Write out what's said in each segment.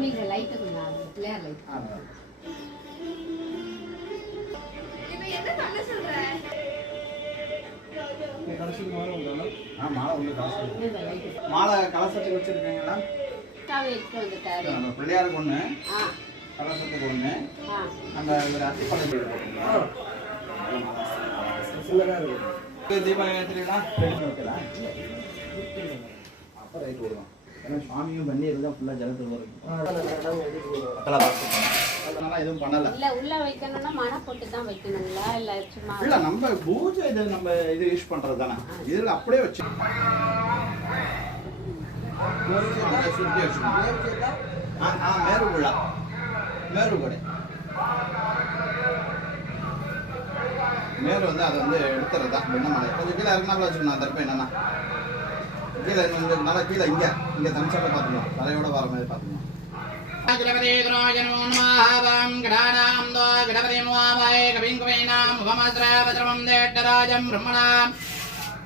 சாமிங்க light கொஞ்சம் player light. இப்போ என்ன பண்ண சொல்ற? கலசத்துக்கு மாலை உண்டா? மாலை உண்டு கலசத்துக்கு. மாலை கலசத்துக்கு வச்சிருக்கீங்களா? தாவே எடுத்து வந்துட்டாரு. நம்ம பிள்ளையாருக்கு ஒண்ணு. கலசத்துக்கு ஒண்ணு. அந்த ஒரு அத்திப்பழம் போடுறீங்களா? சிலரா இருக்கு. தீபம் ஏத்துறீங்களா? ரெடி வைக்கலாம். அப்ப ரைட் ஓடுவோம். ஏன்னா சுவாமியும் பன்னீர் தான் ஃபுல்லா ஜலத்துல வரும். அதெல்லாம் அதனால எதுவும் பண்ணல. இல்ல உள்ள வைக்கணும்னா மண போட்டு தான் வைக்கணுங்களா இல்ல சும்மா? இல்ல நம்ம பூஜை இது நம்ம இது யூஸ் பண்றது தானே. இதுல அப்படியே வச்சு சுத்தி வச்சுக்கணும். மேருகுழா மேருகுடை மேரு வந்து அதை வந்து எடுத்துறது தான் வெண்ணமலை. கொஞ்சம் கீழே இறங்கினாப்புல வச்சுக்கணும். அந்த இருப்பேன் என்னன்னா கீழே நல்லா கீழே இங்கே தனிச்சாப்ப பார்த்துக்கலாம். தலையோட வர மாதிரி பார்த்துக்கலாம்.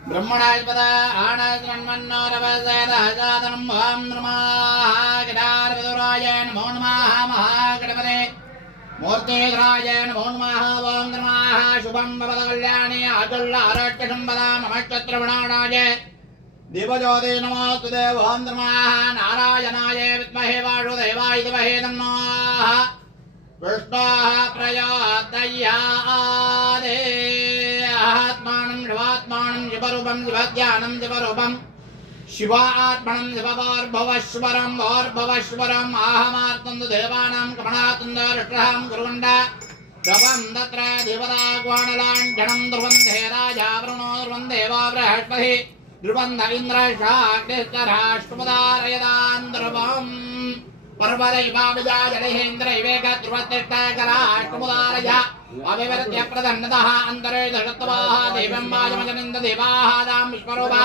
ब्रह्मणास्पद आनन्द्रन्मन्नोरवसेदहजातनं भवं नमः नमो नमः महागणपते मूर्तिधराय नमो नमः ओं नमः शुभं भवदकल्याणे अतुल्य आरोग्यसम्पदां नमश्चत्रवणाय देवज्योते नमोस्तुते ओं नमः नारायणाय विद्महे वासुदेवाय धीमहि तन्नः विष्णुः प्रचोदयात् आत्मानं शिवात्मानं शिवरूपं शिवज्ञानं शिवरूपं शिवात्मनं शिवभोर्भवश्वरं भोर्भवश्वरम् आहमार्तं देवानां कमलातुन्दरष्ट्रहं कुर्वन्त ध्रुवं तत्र देवताग्वाणलाञ्छनं ध्रुवं राजा वरुणो ध्रुवं देवा बृहस्पतिः ध्रुवं इन्द्रशाक्तिश्चराष्ट्रमुदारयदां ध्रुवम् पर्वदैवाभिजा जलहेन्द्रैवेक ध्रुवतिष्ठकराष्ट्रमुदारय अभिवृद्ध्य प्रदन्नतः अन्तरे दशत्वाः देवं वाजमजनिन्द देवाः दां विश्वरूपा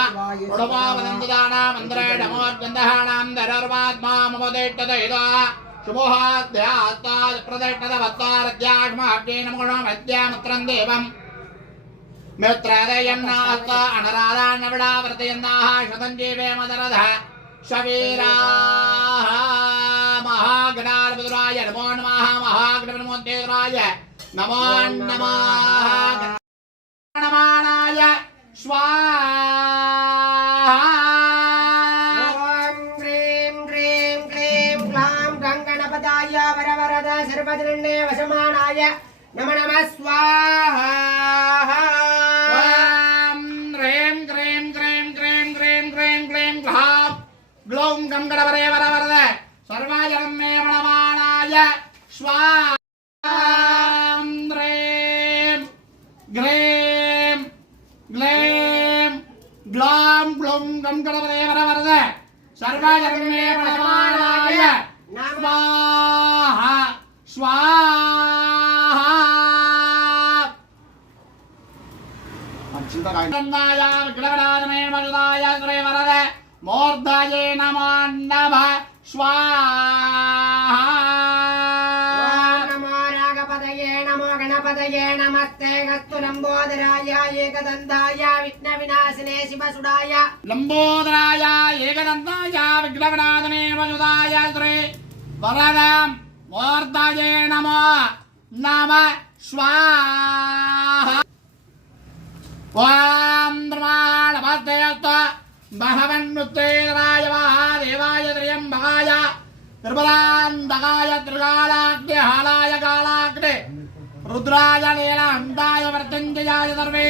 उडुपा वदन्तिदानाम् अन्तरे नमोर्गन्धहानां दरर्वात्मामुपदिष्टदयितः शुभोहाद्यास्तात् प्रदिष्टदवत्तारद्याष्माभ्ये नमो मद्यामुत्रं देवम् मित्रदयन्नास्ता अनराधान्यविडावर्तयन्नाः शतञ्जीवे मदरधः शवीराः महागणाधिपतये नमो नमः महागणपतिमूर्तये नमो नमः गणमाणाय स्वाहा ॐ ह्रीं क्रीं क्लीं क्लां गणपताय वरवरद सर्वधनन्ये वशमानाय नमो नमः स्वाहा ग्लौं गंगणपतये वरवरद सर्वजनन्ये मनमानाय स्वाहा ह्रीं ग्रीं ग्लीं ग्लौं ग्लौं गंगणपतये वरवरद सर्वजनन्ये मनमानाय स्वाहा स्वाहा चिंतनाय विघ्नविनाशने वरदाय श्री वरद मूर्धये नमो नमः स्वाहा नमो रागपतये नमो गणपतये नमस्ते गस्तु लंबोदराय एकदन्ताय विघ्नविनाशिने शिवसुडाय लंबोदराय एकदन्ताय विघ्नविनाशने शिवसुडाय श्री वरद मूर्धये नमो नमः स्वाहा ओम नमः भगवन्मुत्तेराय महादेवाय त्र्यम्बकाय त्रिपुरान्तकाय त्रिकालाग्ने हालाय कालाग्ने रुद्राय नीलकण्ठाय मृत्युञ्जयाय सर्वे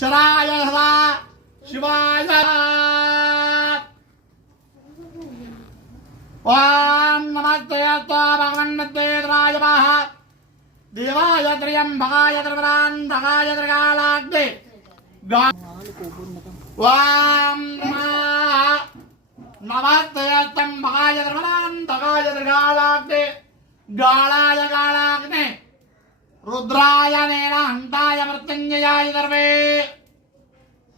शराय सदा शिवाय ओम नमस्ते भगवन्मुत्तेराय महादेवाय त्र्यम्बकाय त्रिपुरान्तकाय त्रिकालाग्ने वाम नमस्ते तंबाय धर्मान्तकाय त्रिकालाग्ने गालाय कालाग्ने रुद्राय नीलकण्ठाय मृत्युञ्जयाय सर्वे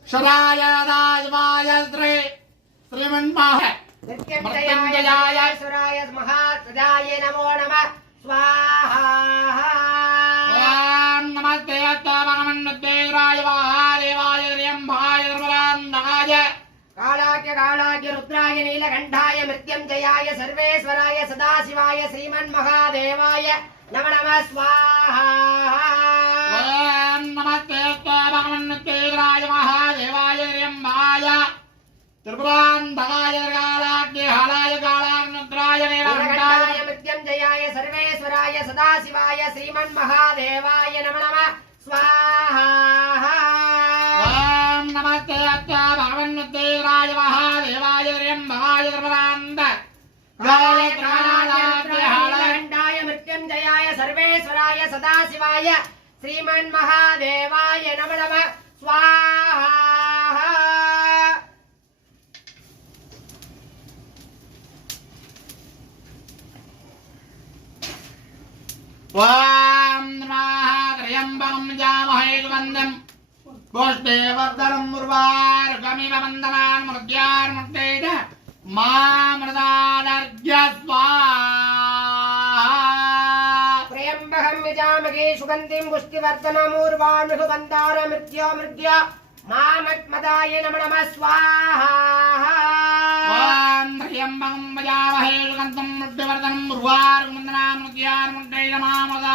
शराय दायवाय श्रीमन्मः मृत्युञ्जयाय सुराय महासुराय नमो नमः स्वाहा नमस्ते भगवन्मुत्तेराय महादेवाय त्र्यम्बकाय त्रिपुरान्तकाय कालाग्नि कालाग्य कालाग्य रुद्राय नीलकण्ठाय मृत्युञ्जयाय सर्वेश्वराय सदाशिवाय श्रीमन्महादेवाय नमो नमः स्वाहा ओम नमस्ते भगवन्तेराय महादेवाय त्र्यम्बाय त्रिपुरान्धकाय कालाग्य हालाय कालाग्नुद्राय नीलकण्ठाय मृत्युञ्जयाय सर्वेश्वराय सदाशिवाय श्रीमन्महादेवाय नमो नमः स्वाहा ओम नमस्ते भगवन्तेराय महादेवाय त्र्यम्बाय त्रिपुरान्धकाय कालाग्य हालाय मृत्युञ्जयाय सर्वेश्वराय सदाशिवाय श्रीमन्महादेवाय नमो नमः स्वाहा ओम नमः त्र्यम्बकं जामहे सुगन्धिं पुष्टिवर्धनं उर्वारुकमिव वन्दनान् मृत्यार्मुक्तेन मामृतादर्घ्य स्वाहा त्र्यम्बकं यजामहे सुगन्धिं पुष्टिवर्धनमूर्वारुकगन्धार मृत्यो मृत्य मामत्मदाय नमो नमः स्वाहा ओम त्र्यम्बकं जामहे सुगन्धिं पुष्टिवर्धनं उर्वारुकमिव वन्दनान् मृत्यार्मुक्तेन मामृता